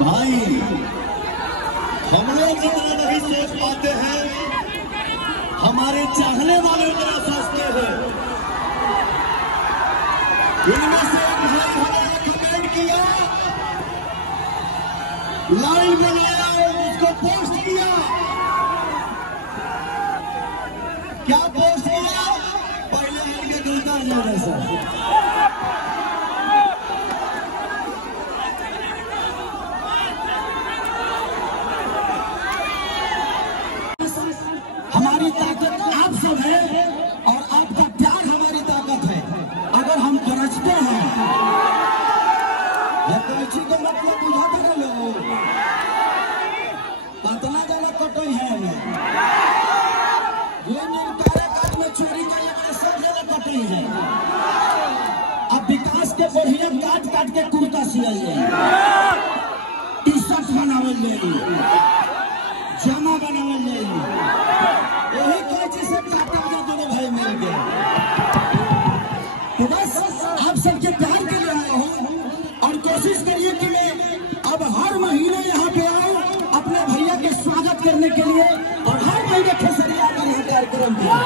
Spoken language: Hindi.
भाई हम लोग जितना नहीं सोच पाते हैं, हमारे चाहने वाले उतना सोचते हैं। इनमें से एक भाई हमारा कमेंट किया, लाइन बनाया और उसको पोस्ट किया। क्या पोस्ट किया? पहले इनके दूसरा नहीं सर। हमारी ताकत आप सब है और आपका प्यार हमारी ताकत है। अगर हम गरजते हैं या कोई चीज को मतलब बुझाते हैं लोग, इतना ज्यादा कटोई है हमें ये निर्कारे काज में चोरी के सब ज्यादा कटोई है। अब विकास के बढ़िया काट काट के कुर्ता सियल जाए, टी शर्ट बनावल जाए, जामा बनावल जाए, यही कैसे से काटा जो दोनों भाई मिल गए। तो बस आप सबके प्यार के लिए आया हूँ और कोशिश करिए कि मैं अब हर महीने यहाँ पे आऊँ अपने भैया के स्वागत करने के लिए और हर महीने खेसरिया का कार्यक्रम किया।